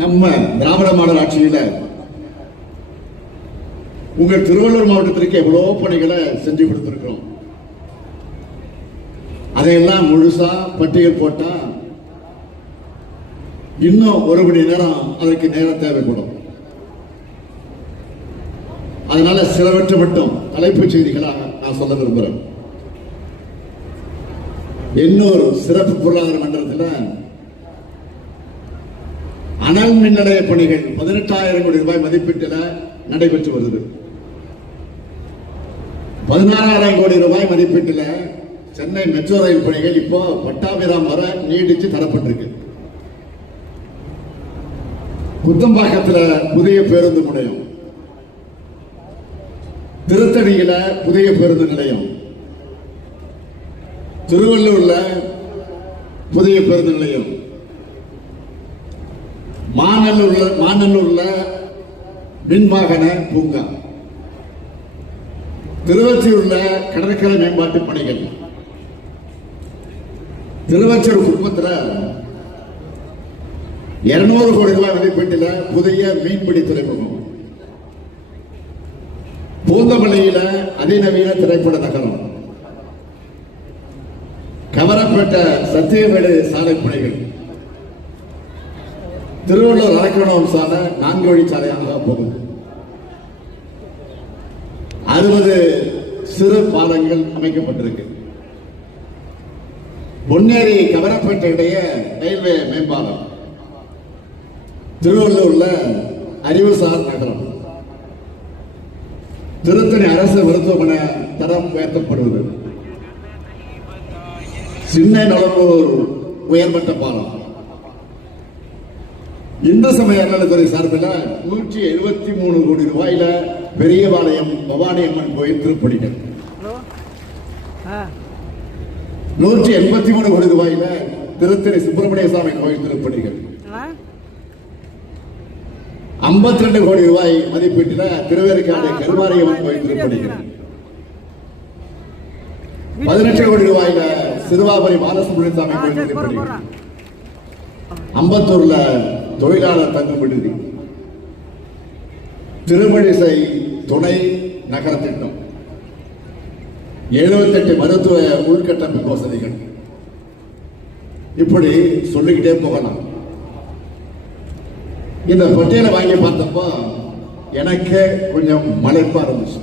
நம்ம திராவிட மாடல் ஆட்சியில உங்கள் திருவள்ளூர் மாவட்டத்திற்கு எவ்வளவு பணிகளை செஞ்சு கொடுத்திருக்கிறோம். அதையெல்லாம் முழுசா பட்டியல் போட்டா இன்னும் ஒரு மணி நேரம் அதற்கு நேரம் தேவைப்படும். அதனால சிலவற்றை மட்டும் தலைப்புச் செய்திகளாக நான் சொல்ல விரும்புகிறேன். இன்னொரு சிறப்பு பொருளாதார மண்டலத்தில் அனல் மின் பணிகள் பதினெட்டாயிரம் கோடி ரூபாய் மதிப்பீட்டில் நடைபெற்று வருது. பதினாறாயிரம் கோடி ரூபாய் மதிப்பீட்டில் சென்னை மெட்ரோ ரயில் பணிகள் இப்போ பட்டாபிராம் வர நீடிச்சு தரப்பட்டிருக்கு. குத்தம்பாக்கத்தில் புதிய பேருந்து முனையம் திருத்தணியில புதிய பேருந்து நிலையம். திருவள்ளூர்ல புதிய பேருந்து நிலையம். மாநல்லூர்ல மாநல்லூர்ல மின்வாகன பூங்கா. திருவொற்றியூர்ல கடற்கரை மேம்பாட்டு பணிகள். திருவச்சூர் குடும்பத்தில் இருநூறு கோடி ரூபாய் மதிப்பீட்டில் புதிய மீன்பிடி துறைமுகம். பூந்தமல்லியில அதிநவீன திரைப்பட நகரம். கவரப்பட்ட சத்தியமேடு சாலை பணிகள். திருவள்ளூர் அரக்கணம் சார்ந்த நான்கு வழிச்சாலையாக போகுது. அறுபது சிறு பாலங்கள் அமைக்கப்பட்டிருக்கு. பொன்னேரி கவரப்பேட்டை இடையே ரயில்வே மேம்பாலம். திருவள்ளூர்ல அறிவுசார் நகரம். திருத்தணி அரசு மருத்துவமனை தரம் உயர்த்தப்படுவது. சின்ன நலம்பூர் உயர்மட்ட பாலம். இந்து சமய அறநிலைத்துறை சார்பில் நூற்றி எழுபத்தி மூணு கோடி ரூபாயில பெரியபாளையம் பவானி அம்மன் கோயில் திருப்பணிகள். நூற்றி எண்பத்தி மூணு கோடி ரூபாயில திருத்தணி சுப்பிரமணிய சாமி கோயில் திருப்பணிகள். ஆ. ஐம்பத்தி ரெண்டு கோடி ரூபாய் மதிப்பீட்டில் திருவேற்காடு கருமாரியம்மன் கோயில் திருப்பணிகள். பதினெட்டு கோடி ரூபாயில சிறுவாபுரி பாலசுப்ரமணிய ஆ கோயில் திருப்பணிகள். அம்பத்தூர்ல தொழிலாளர் தங்கும் விடுதி திருமழிசை துணை நகர திட்டம். எழுபத்தெட்டு மருத்துவ உள்கட்டமைப்பு வசதிகள். இப்படி சொல்லிக்கிட்டே போகலாம். இந்த பட்டியலை வாங்கி பார்த்தப்போ எனக்கே கொஞ்சம் மலைப்பா இருந்துச்சு.